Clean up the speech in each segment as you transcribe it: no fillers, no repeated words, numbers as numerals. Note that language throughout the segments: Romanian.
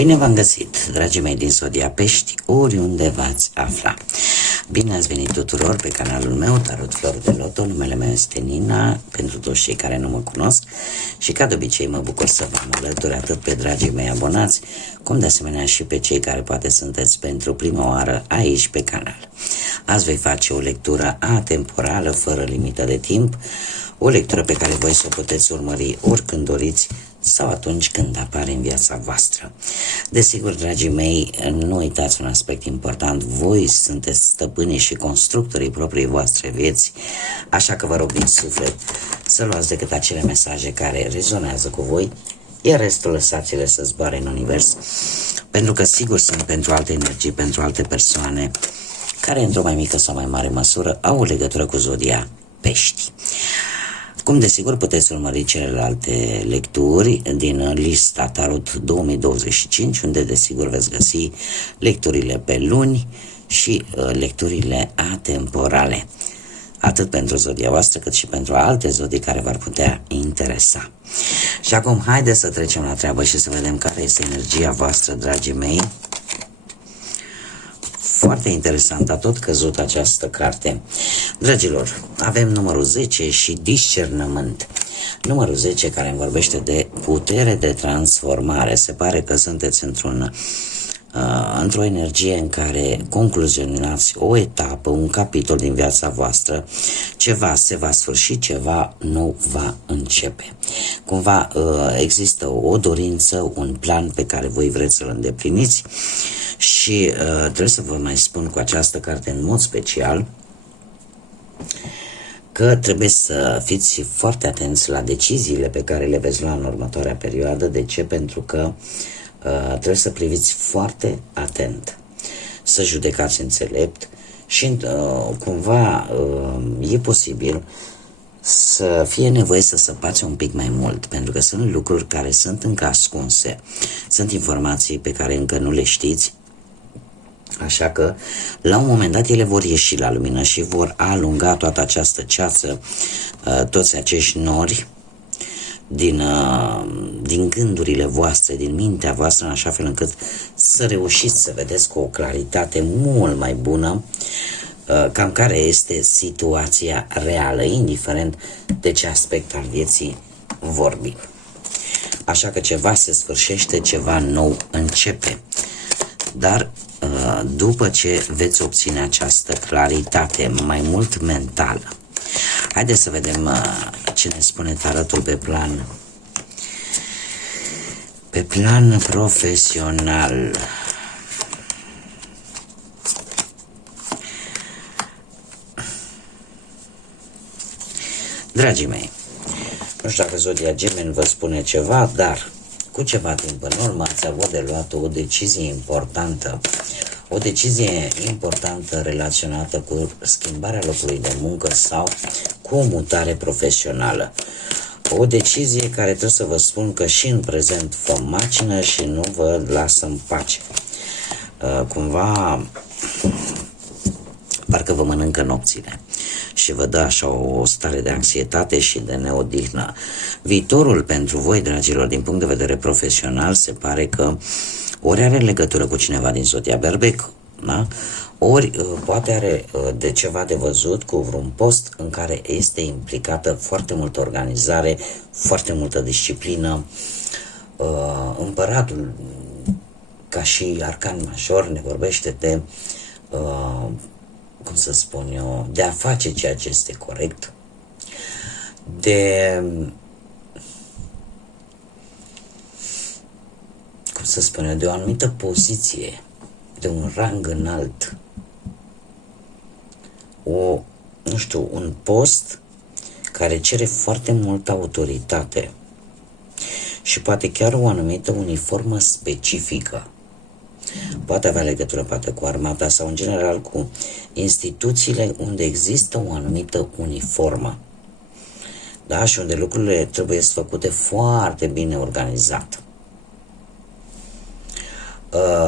Bine v-am găsit, dragii mei din Zodia Pești, oriunde v-ați afla. Bine ați venit tuturor pe canalul meu, Tarot Flori de Loto. Numele meu este Nina, pentru toți cei care nu mă cunosc. Și ca de obicei mă bucur să vă alături atât pe dragii mei abonați, cum de asemenea și pe cei care poate sunteți pentru prima oară aici pe canal. Azi voi face o lectură atemporală, fără limită de timp, o lectură pe care voi să o puteți urmări oricând doriți sau atunci când apare în viața voastră. Desigur, dragii mei, nu uitați un aspect important: voi sunteți stăpânii și constructorii proprii voastre vieți, așa că vă rog din suflet să luați decât acele mesaje care rezonează cu voi, iar restul lăsați-le să zboare în univers, pentru că sigur sunt pentru alte energii, pentru alte persoane care într-o mai mică sau mai mare măsură au o legătură cu Zodia Pești. Cum desigur puteți urmări celelalte lecturi din lista Tarot 2025, unde desigur veți găsi lecturile pe luni și lecturile atemporale, atât pentru zodia voastră cât și pentru alte zodii care v-ar putea interesa. Și acum haideți să trecem la treabă și să vedem care este energia voastră, dragii mei. Foarte interesant, a tot căzut această carte. Dragilor, avem numărul 10 și discernământ. Numărul 10 care îmi vorbește de putere de transformare. Se pare că sunteți într-o energie în care concluzionați o etapă, un capitol din viața voastră. Ceva se va sfârși, ceva nou va începe. Cumva există o dorință, un plan pe care voi vreți să-l îndepliniți. Și trebuie să vă mai spun cu această carte în mod special că trebuie să fiți foarte atenți la deciziile pe care le veți lua în următoarea perioadă. De ce? Pentru că trebuie să priviți foarte atent, să judecați înțelept și cumva e posibil să fie nevoie să săpați un pic mai mult, pentru că sunt lucruri care sunt încă ascunse, sunt informații pe care încă nu le știți. Așa că, la un moment dat, ele vor ieși la lumină și vor alunga toată această ceață, toți acești nori din gândurile voastre, din mintea voastră, în așa fel încât să reușiți să vedeți cu o claritate mult mai bună cam care este situația reală, indiferent de ce aspect al vieții vorbim. Așa că ceva se sfârșește, ceva nou începe. Dar după ce veți obține această claritate mai mult mentală, haideți să vedem ce ne spune tarotul pe plan profesional. Dragii mei, nu știu dacă zodia Gemeni vă spune ceva, dar cu ceva timp în urmă ați avut de luat o decizie importantă. O decizie importantă relaționată cu schimbarea locului de muncă sau cu o mutare profesională. O decizie care trebuie să vă spun că și în prezent vă macină și nu vă lasă în pace. Cumva parcă vă mănâncă nopțile și vă dă așa o stare de anxietate și de neodihnă. Viitorul pentru voi, dragilor, din punct de vedere profesional, se pare că ori are legătură cu cineva din zodia Berbec, da? Ori poate are de ceva de văzut cu vreun post în care este implicată foarte multă organizare, foarte multă disciplină. Împăratul, ca și arcan major, ne vorbește de cum să spun eu, de a face ceea ce este corect, de, cum să spun eu, de o anumită poziție, de un rang înalt, nu știu, un post care cere foarte multă autoritate și poate chiar o anumită uniformă specifică. Poate avea legătură poate cu armata sau în general cu instituțiile unde există o anumită uniformă. Da? Și unde lucrurile trebuie să făcute foarte bine organizat.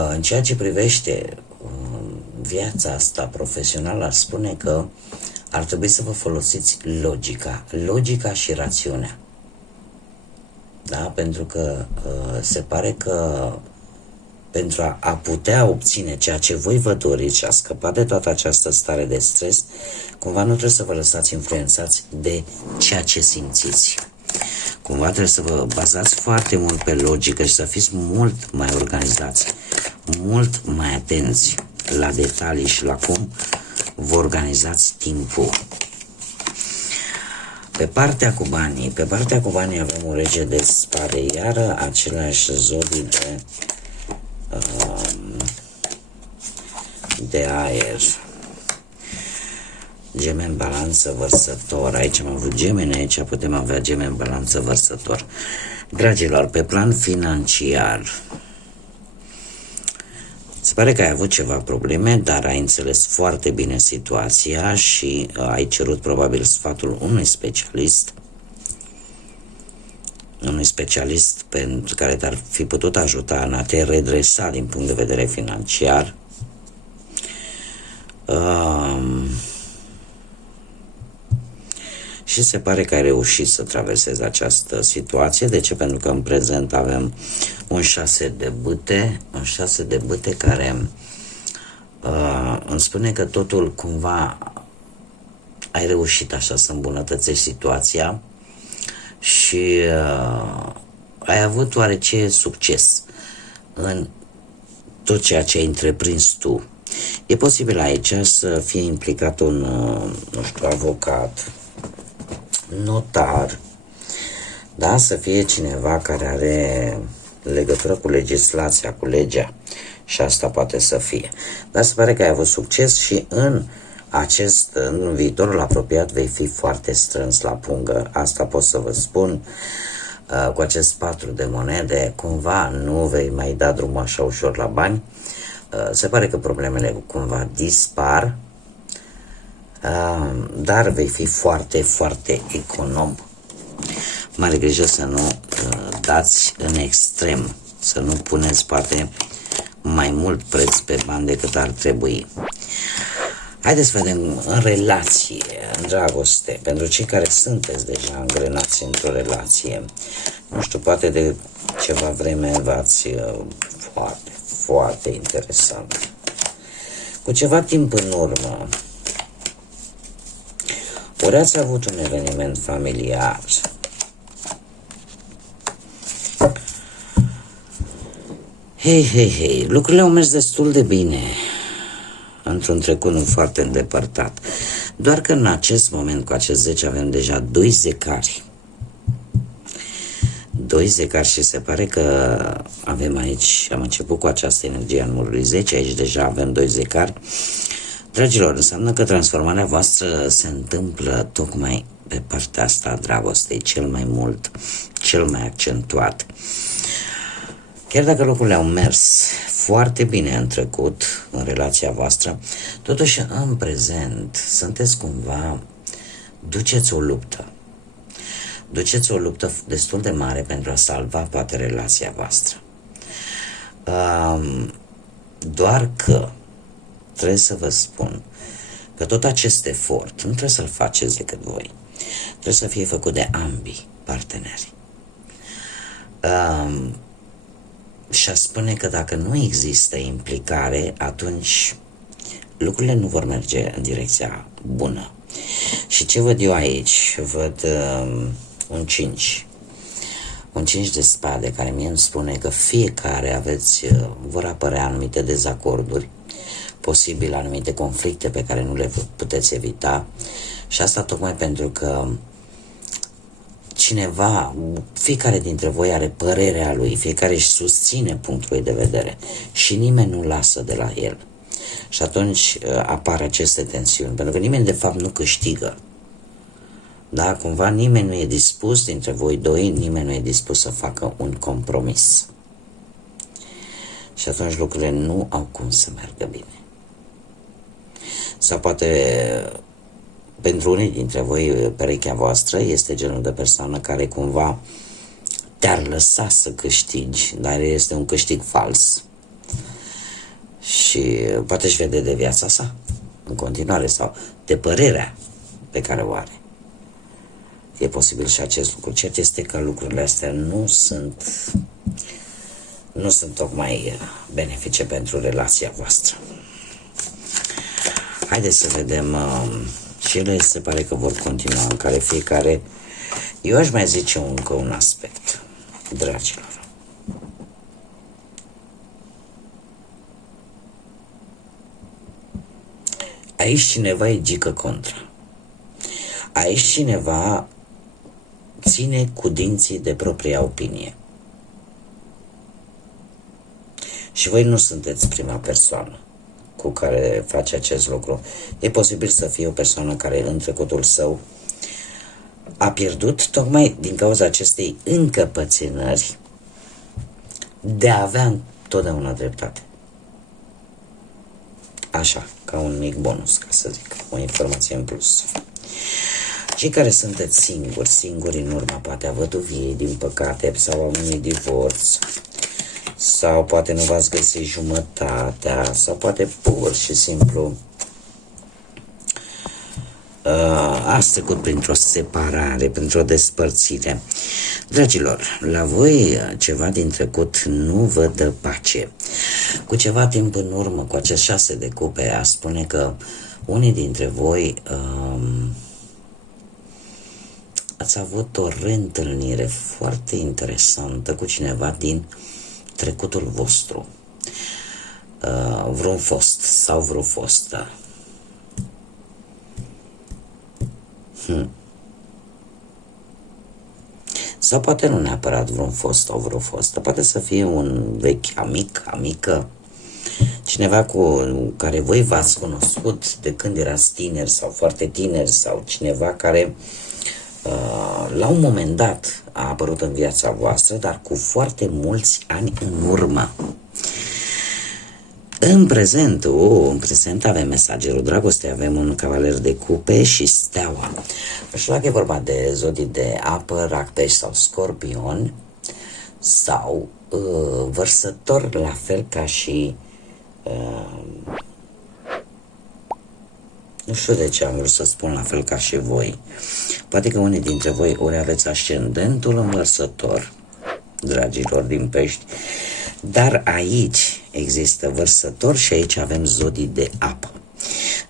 În ceea ce privește viața asta profesională, ar spune că ar trebui să vă folosiți logica și rațiunea. Da? Pentru că se pare că pentru a putea obține ceea ce voi vă doriți și a scăpa de toată această stare de stres, cumva nu trebuie să vă lăsați influențați de ceea ce simțiți. Cumva trebuie să vă bazați foarte mult pe logică și să fiți mult mai organizați, mult mai atenți la detalii și la cum vă organizați timpul. Pe partea cu banii avem un rege de spade, iar aceleași zodii de aer. Gemeni, balanță, vărsător. Aici am avut gemeni, aici putem avea gemeni, balanță, vărsător. Dragilor, pe plan financiar, se pare că ai avut ceva probleme, dar ai înțeles foarte bine situația și ai cerut probabil sfatul unui specialist pentru care te-ar fi putut ajuta în a te redresa din punct de vedere financiar. Și se pare că ai reușit să traversezi această situație. De ce? Pentru că în prezent avem un 6 de bâte care îmi spune că totul cumva ai reușit așa să îmbunătățești situația și ai avut oarece succes în tot ceea ce ai întreprins tu. E posibil aici să fie implicat un, nu știu, avocat, notar, da, să fie cineva care are legătură cu legislația, cu legea, și asta poate să fie. Dar se pare că ai avut succes și în viitorul apropiat vei fi foarte strâns la pungă. Asta pot să vă spun. Cu acest 4 de monede, cumva nu vei mai da drumul așa ușor la bani. Se pare că problemele cumva dispar, dar vei fi foarte, foarte econom. Mare grijă să nu dați în extrem, să nu puneți poate mai mult preț pe bani decât ar trebui. Haideți să vedem în relație, în dragoste, pentru cei care sunteți deja angrenați într-o relație. Nu știu, poate de ceva vreme v-ați foarte, foarte interesant. Cu ceva timp în urmă, ori ați avut un eveniment familiar, hei, lucrurile au mers destul de bine într-un trecut nu foarte îndepărtat. Doar că în acest moment, cu acest 10, avem deja 2 zecari. 2 zecari și se pare că avem aici, am început cu această energie a numărului 10, aici deja avem 2 zecari. Dragilor, înseamnă că transformarea voastră se întâmplă tocmai pe partea asta a dragostei, cel mai mult, cel mai accentuat. Chiar dacă lucrurile au mers foarte bine în trecut, în relația voastră, totuși în prezent sunteți cumva, duceți o luptă. Duceți o luptă destul de mare pentru a salva poate relația voastră. Doar că trebuie să vă spun că tot acest efort nu trebuie să-l faceți decât voi. Trebuie să fie făcut de ambii parteneri. Și a spune că dacă nu există implicare, atunci lucrurile nu vor merge în direcția bună. Și ce văd eu aici? Văd un 5. Un 5 de spade care mie îmi spune că fiecare vor apărea anumite dezacorduri, posibil anumite conflicte pe care nu le puteți evita, și asta tocmai pentru că cineva, fiecare dintre voi are părerea lui, fiecare își susține punctul lui de vedere și nimeni nu lasă de la el. Și atunci apar aceste tensiuni, pentru că nimeni de fapt nu câștigă. Da, cumva nimeni nu e dispus, dintre voi doi, nimeni nu e dispus să facă un compromis. Și atunci lucrurile nu au cum să meargă bine. Sau poate pentru unii dintre voi, perechea voastră este genul de persoană care cumva te-ar lăsa să câștigi, dar este un câștig fals. Și poate își vede de viața sa în continuare sau de părerea pe care o are. E posibil și acest lucru. Cert este că lucrurile astea nu nu sunt tocmai benefice pentru relația voastră. Haideți să vedem, și ele se pare că vor continua, în care fiecare, eu aș mai zice încă un aspect, dragilor. Aici cineva e gică contra. Aici cineva ține cu dinții de propria opinie. Și voi nu sunteți prima persoană cu care face acest lucru. E posibil să fie o persoană care în trecutul său a pierdut tocmai din cauza acestei încăpățânări de a avea întotdeauna dreptate. Așa, ca un mic bonus, ca să zic, o informație în plus. Cei care sunteți singuri în urma poate a văduviei, din păcate, sau a unui divorț, sau poate nu v-ați găsit jumătatea, sau poate pur și simplu ați trecut printr-o separare, printr-o despărțire. Dragilor, la voi ceva din trecut nu vă dă pace. Cu ceva timp în urmă, cu acest 6 de cupe, a spune că unii dintre voi ați avut o reîntâlnire foarte interesantă cu cineva din trecutul vostru. Vreun fost sau vreo fostă. Sau poate nu neapărat vreun fost sau vreo fostă, poate să fie un vechi amică, cineva cu care voi v-ați cunoscut de când erați tineri sau foarte tineri, sau cineva care la un moment dat a apărut în viața voastră, dar cu foarte mulți ani în urmă. În prezent avem mesagerul dragostei, avem un cavaler de cupe și steaua. Nu știu dacă e vorba de zodii de apă, rac, pești sau scorpion, sau vărsător, la fel ca și nu știu de ce am vrut să spun la fel ca și voi. Poate că unii dintre voi ori aveți ascendentul în vărsător, dragilor din pești, dar aici există vărsător și aici avem zodii de apă.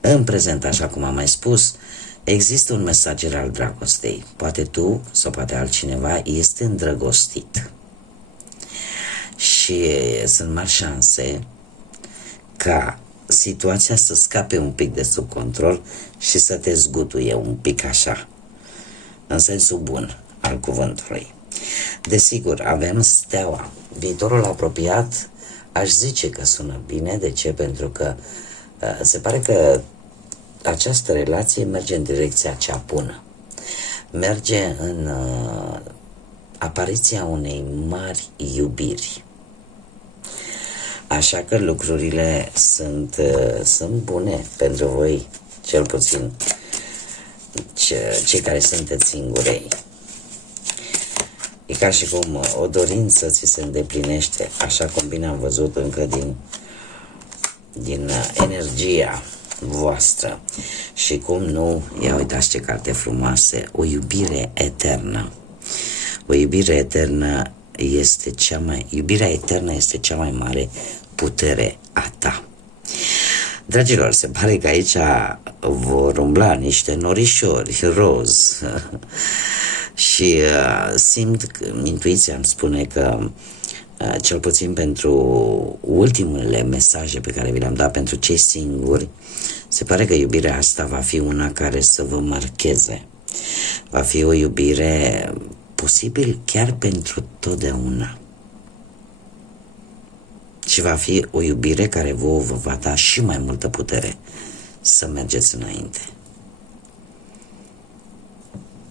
În prezent, așa cum am mai spus, există un mesager al dragostei. Poate tu sau poate altcineva este îndrăgostit. Și sunt mari șanse ca situația să scape un pic de sub control și să te zgutuie un pic așa, în sensul bun al cuvântului. Desigur, avem steaua. Viitorul apropiat aș zice că sună bine. De ce? Pentru că se pare că această relație merge în direcția cea bună. Merge în apariția unei mari iubiri. Așa că lucrurile sunt bune pentru voi, cel puțin cei care sunteți singurei. E ca și cum o dorință ți se îndeplinește, așa cum bine am văzut încă din energia voastră. Și cum nu, ia uitați ce carte frumoasă, o iubire eternă. O iubire eternă iubirea eternă este cea mai mare putere a ta. Dragilor, se pare că aici vor umbla niște norișori roz și simt că intuiția îmi spune că cel puțin pentru ultimele mesaje pe care vi le-am dat pentru cei singuri, se pare că iubirea asta va fi una care să vă marcheze. Va fi o iubire posibil chiar pentru totdeauna. Și va fi o iubire care vă va da și mai multă putere să mergeți înainte.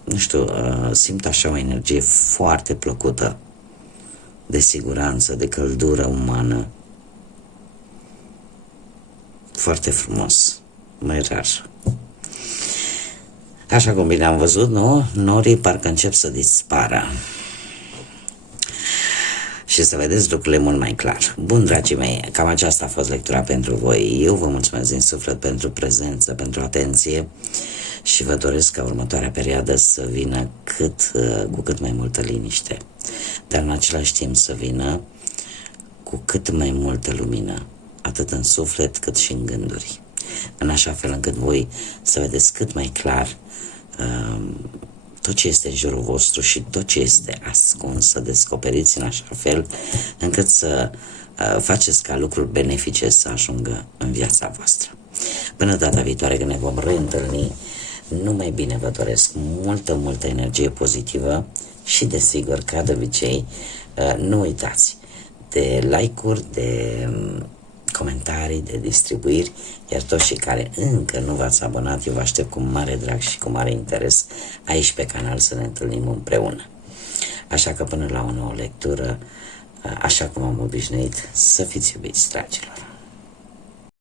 Nu știu, simt așa o energie foarte plăcută, de siguranță, de căldură umană. Foarte frumos, mai rar. Așa cum bine am văzut, nu? Norii parcă încep să dispară. Și să vedeți lucrurile mult mai clar. Bun, dragii mei, cam aceasta a fost lectura pentru voi. Eu vă mulțumesc din suflet pentru prezență, pentru atenție și vă doresc ca următoarea perioadă să vină cu cât mai multă liniște. Dar în același timp să vină cu cât mai multă lumină, atât în suflet cât și în gânduri, în așa fel încât voi să vedeți cât mai clar tot ce este în jurul vostru și tot ce este ascuns, să descoperiți în așa fel încât să faceți ca lucruri benefice să ajungă în viața voastră. Până data viitoare când ne vom reîntâlni, numai bine vă doresc multă energie pozitivă și desigur, ca de obicei, nu uitați de like-uri, de comentarii, de distribuiri, iar toți cei care încă nu v-ați abonat, eu vă aștept cu mare drag și cu mare interes aici pe canal să ne întâlnim împreună. Așa că până la o nouă lectură, așa cum am obișnuit, să fiți iubiți, dragilor!